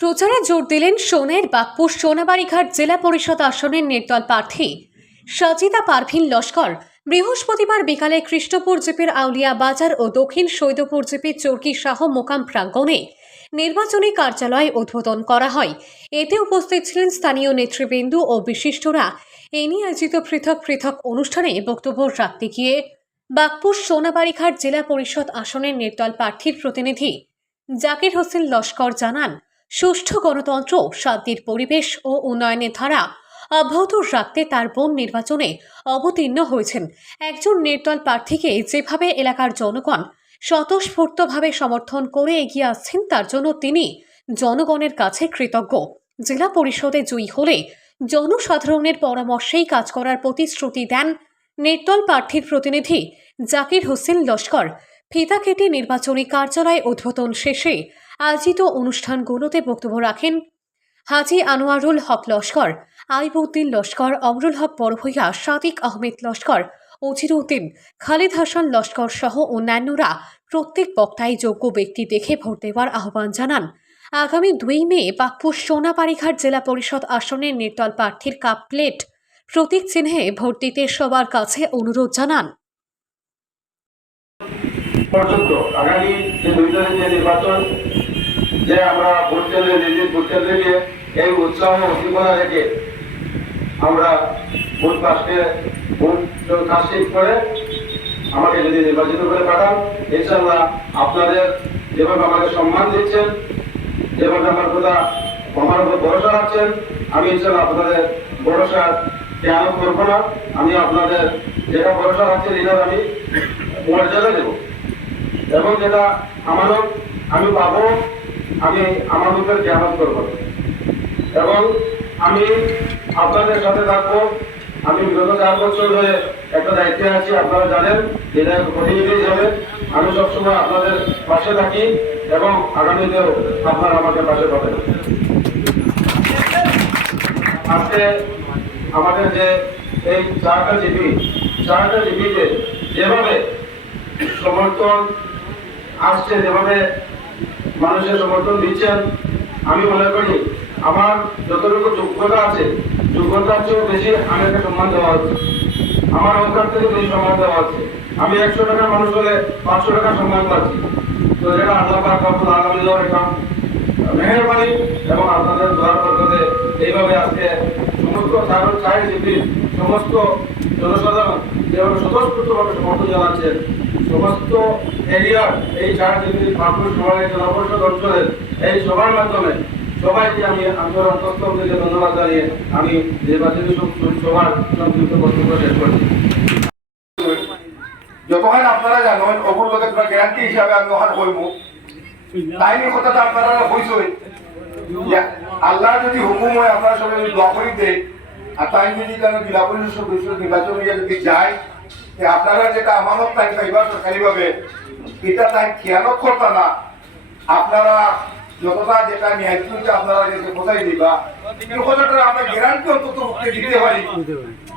প্রচারে জোর দিলেন সোনের বাগপুর সোনাবাড়িঘাট জেলা পরিষদ আসনের নির্দল প্রার্থী সাজিদা পারভিন লস্কর। বৃহস্পতিবার বিকালে কৃষ্ণপুর জিপির আউলিয়া বাজার ও দক্ষিণ সৈদপুর জিপির চরকি শাহ মোকাম প্রাঙ্গণে নির্বাচনী কার্যালয় উদ্বোধন করা হয়। এতে উপস্থিত ছিলেন স্থানীয় নেতৃবৃন্দ ও বিশিষ্টরা। এ নিয়ে আয়োজিত পৃথক পৃথক অনুষ্ঠানে বক্তব্য রাখতে গিয়ে বাগপুর সোনাবাড়িঘাট জেলা পরিষদ আসনের নির্দল প্রার্থীর প্রতিনিধি জাকির হোসেন লস্কর জানান সুষ্ঠু গণতন্ত্র, শান্তির পরিবেশ ও উন্নয়নের ধারা অব্যাহত রাখতে তার বোন নির্বাচনে অবতীর্ণ হয়েছেন। একজন নির্দল প্রার্থীকে যেভাবে এলাকার জনগণ স্বতঃস্ফূর্তভাবে সমর্থন করে এগিয়ে আসছেন, তার জন্য তিনি জনগণের কাছে কৃতজ্ঞ। জেলা পরিষদে জয়ী হলে জনসাধারণের পরামর্শেই কাজ করার প্রতিশ্রুতি দেন নির্দল প্রার্থীর প্রতিনিধি জাকির হোসেন লস্কর। ফিতা কেটে নির্বাচনী কার্যালয় উদ্বোধন শেষে আয়োজিত অনুষ্ঠানগুলোতে বক্তব্য রাখেন হাজি আনোয়ারুল হক লস্কর, আইবুদ্দিন লস্কর, অমরুল হক বড়ভূইয়া সাদিক আহমেদ লস্কর, অজিরউদ্দিন, খালিদ হাসান লস্কর সহ অন্যান্যরা প্রত্যেক বক্তায় যোগ্য ব্যক্তি দেখে ভোট দেওয়ার আহ্বান জানান। আগামী দুই মে বাগপুর সোনাপাড়িঘাট জেলা পরিষদ আসনের নির্দল প্রার্থীর কাপ প্লেট প্রতীক চিহ্নে ভোট দিতে সবার কাছে অনুরোধ জানান। পর্যন্ত আগামী যে দুই তারিখ যে নির্বাচন, যে আমরা ভোট কেন্দ্রে নিজের ভোট কেন্দ্রে এই উৎসাহ উদ্দীপনা রেখে আমরা ভোট কাজকে ভোট কাজ করে আমাকে যদি নির্বাচিত করে পাঠান ইনশাল্লাহ আপনাদের যেভাবে আমাকে সম্মান দিচ্ছেন, যেভাবে আমার কথা, আমার উপর ভরসা রাখছেন, আমি ইনশাল্লাহ আপনাদের ভরসা ত্যাগ করব না, আমি আপনাদের যেটা ভরসা রাখছেন এটার আমি মর্যাদা দেবো। এবং যেটা আমানত, আমি পাবো, আমি আমানতের জ্ঞাপন করব। এবং আমি আপনাদের সাথে থাকব। আমি বিগত চার বছর ধরে একটা দায়িত্বে আছি, আপনারা জানেন যেটা প্রতিনিধি হিসাবে আমি সবসময় আপনাদের পাশে থাকি এবং আগামীতেও আপনারা আমাকে পাশে পাবেন। আজকে আমাদের যে এই চারটা জিবি চারটা জিবিতে যেভাবে সমর্থন আসছে, যেভাবে মানুষের সমর্থন দিচ্ছেন, আমি মনে করি আমার যতটুকু যোগ্যতা আছে, যোগ্যতার চেয়েও বেশি আমি একটা সম্মান দেওয়া হচ্ছে। আমার অহংকার থেকে বেশি সম্মান দেওয়া হচ্ছে। আমি একশো টাকার মানুষ হলে পাঁচশো টাকা সম্মান পাচ্ছি। তো যেটা আল্লাহ পাক রব্বুল আলামিনের একটা মেহরবানি এবং আপনাদের দোয়ার বরকতে এইভাবে আজকে সমস্ত চার চার জিপি সমস্ত জনসাধারণ যেভাবে স্বতঃস্ফূর্তভাবে সমর্থন জানাচ্ছেন, সমস্ত এরিয়ার এই শহরের জেলা পরিষদ অঞ্চলের এই সভার মাধ্যমে সবাইকে আমি ধন্যবাদ জানিয়ে আমি নির্বাচনী সভার সংক্ষিপ্ত বক্তব্য শেষ করছি। যতক্ষণ আপনারা জানেন গ্যারান্টি হিসাবে আমি ওখানে হইব। তাইনি কথাটা আপনারা হইছই আল্লাহ যদি হুকুম হয় আপনারা সবাই দোয়া করি দেয় আর তাই যদি কেন জেলা পরিষদ সদস্য নির্বাচন যদি যায় যে আপনারা যেটা আমানত টাইম পাইবা সরকারিভাবে এটা টাইম খেয়ানত না। আপনারা যতটা যেটা ন্যায্য আপনারা কোথায় দিবা কিন্তু কথাটা আমরা গ্যারান্টি অন্তত দিতে পারি।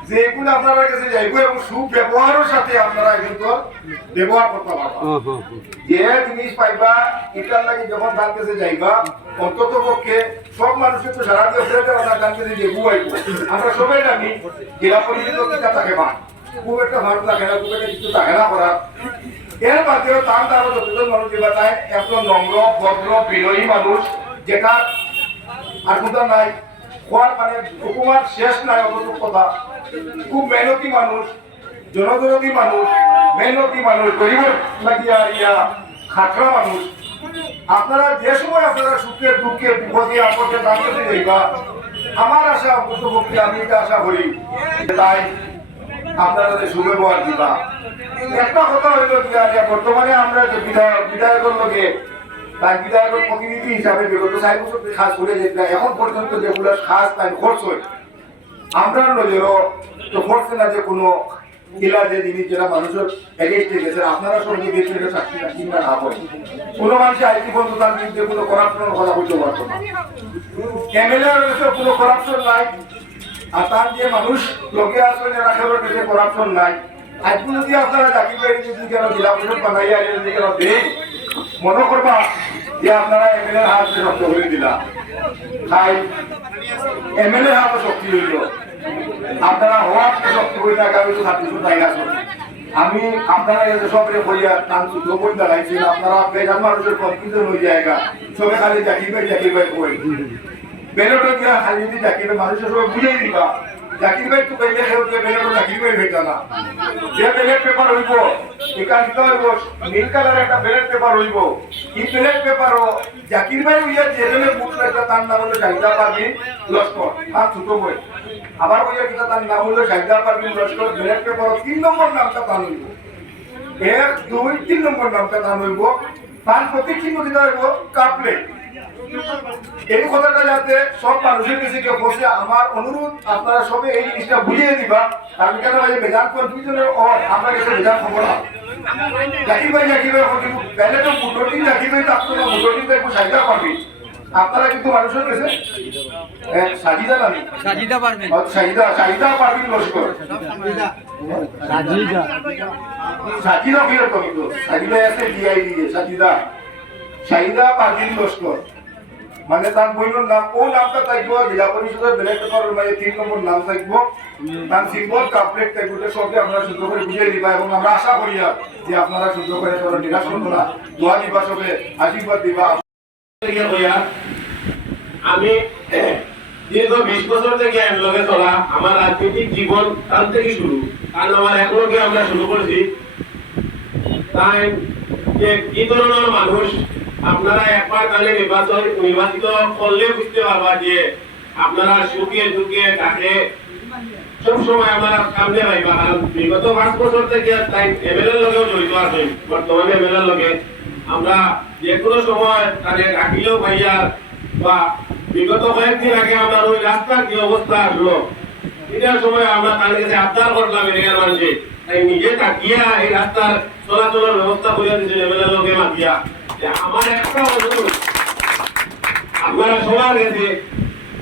যে এগুলো আপনারা কাছে যাইব এবং সুব্যবহারের সাথে আপনারা কিন্তু ব্যবহার করতে পারবেন যে জিনিস পাইবা এটার লাগে যখন তার কাছে যাইবা অন্তত পক্ষে সব মানুষের তো সারা দিয়ে ফেরত যাওয়া না তার কাছে যেগু আইব। আমরা সবাই জানি জেলা পরিষদ কিতা থাকে মা খুব একটা ভালো থাকে না খুব একটা কিছু থাকে না করা। এর বাদেও তার দ্বারা যতজন মানুষ দিবা তাই একজন নম্র ভদ্র বিনয়ী মানুষ যেটা আর কোথাও নাই। খোয়ার মানে শেষ নাই কথা খুব মেহনতি মানুষ মানুষ মেহনতি মানুষ গরিবের লাগিয়া ইয়া মানুষ আপনারা যে সময় আপনারা সুখে, দুঃখে, বিপদে, আপদে কাছে যাইবা আমার আশা আমি এটা আশা করি তাই আপনারা যে সুব্যবহার দিবা। একটা কথা হইল বর্তমানে আমরা যে বিধায়ক বিধায়কের লোকে তার বিধায়কের প্রতিনিধি হিসাবে বিগত চার বছর কাজ করে যেতে এখন পর্যন্ত যেগুলো কাজ তাই খরচ হয়। আমরা নজরও তো না যে কোনো যে জিনিস যেটা মানুষের এগেস্টে গেছে, আপনারা সঙ্গে দেখছেন এটা না করে কোনো মানুষের আইটি বন্ধু তার বিরুদ্ধে কোনো কথা বলতে না। রয়েছে, কোনো করাপশন নাই। আর তার যে মানুষ লগে আসলে রাখার কাছে করাপশন নাই। আজকে যদি আপনারা যদি কেন জেলা পরিষদ বানাইয়া যদি কেন দেই? মনে করবা যে আপনারা এম এমএলএ হাত শক্ত করে দিলা। তাই এমএলএ হাত শক্তি হইল। আপনারা হওয়ার শক্তি হয়ে থাকে তো থাকতে তাই আমি আপনারা যে সবরে বইয়া টান শুদ্ধ বই দাঁড়াইছি আপনারা বেজান মানুষের কনফিউশন হয়ে জায়গা। সবে খালি জাকির ভাই কই। বেরোটো গিয়া খালি ভাই মানুষের সবাই বুঝেই দিবা। জাকির ভাই তো কইলে কেউ কে বেরোটো জাকির ভাই ভেটা না। যে ব্যালেট পেপার হইব এখান তো হইব, নীল কালার একটা ব্যালেট পেপার হইব। এই ব্যালেট পেপারও জাকির ভাই হইয়া যেজনে পুত্র একটা তার নাম হলো জাহিদা পারবিন লস্কর, তার ছোট বই। আবার হইয়া কিনা তার নাম হলো জাহিদা পারবিন লস্কর ব্যালেট পেপার তিন নম্বর নামটা তার হইব। এক দুই, তিন নম্বর নামটা তার হইব। তার প্রতীক চিহ্ন দিতে হইব কাপলেট এই কথাটা যাতে সব মানুষের কাছে কেউ বসে আমার অনুরোধ আপনারা সবে এই জিনিসটা বুঝিয়ে দিবা। কারণ কেন ভাই বেজান কনফিউশনের ও আমরা কাছে বেজান খবর না। জাকির ভাই জাকির ভাই কিন্তু পেলে তো মুটোটি জাকির ভাই তো আপনারা মুটোটি তো একটু সাইডা পাবি আপনারা কিন্তু মানুষের কাছে সাজিদা নামি সাজিদা পারবেন সাজিদা সাজিদা পারবিন লস্কর সাজিদা। সাজিদা ফিরে তো কিন্তু? সাজিদা আছে ডিআইডি সাজিদা। সাজিদা পারবিন লস্কর মানে তার বইনের নাম ও নামটা থাকব জেলা পরিষদের ব্যালেট পেপার মানে তিন নম্বর নাম থাকব। তার সিম্বল কাপলেট থাকব সবকে আপনারা শুদ্ধ করে বুঝিয়ে দিবা এবং আমরা আশা করি যে আপনারা শুদ্ধ করে তোরা নিরাশ করব না দোয়া দিবা সবে আশীর্বাদ দিবা। আমি দীর্ঘ বিশ বছর থেকে আমি লগে চলা আমার রাজনৈতিক জীবন তার থেকে শুরু। কারণ আমার একলগে আমরা শুরু করেছি। তাই যে কি ধরনের মানুষ আপনারা একবার তাহলে নির্বাচন নির্বাচিত করলে বুঝতে পারবা যে আপনারা সুখে দুঃখে কাকে বিগত আগে আমরা ওই রাস্তার কি অবস্থা আসলো সময় আমরা আবদার করলাম তাই নিজে তাকিয়া এই রাস্তার চলাচলের ব্যবস্থা করে দিয়েছেন এমএলএর লগে মাতিয়া। আপনারা সবার কাছে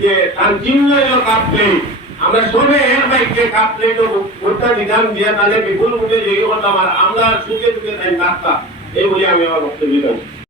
যে তার চিহ্ন প্লেট আমরা সবে এর বাইকে কাপ তো ভোটটা নিজাম দিয়ে তাহলে বিপুল ভোটে জয়ী করতাম আর আমরা সুখে সুখে তাই ডাক্তার এই বলে আমি আমার বক্তব্য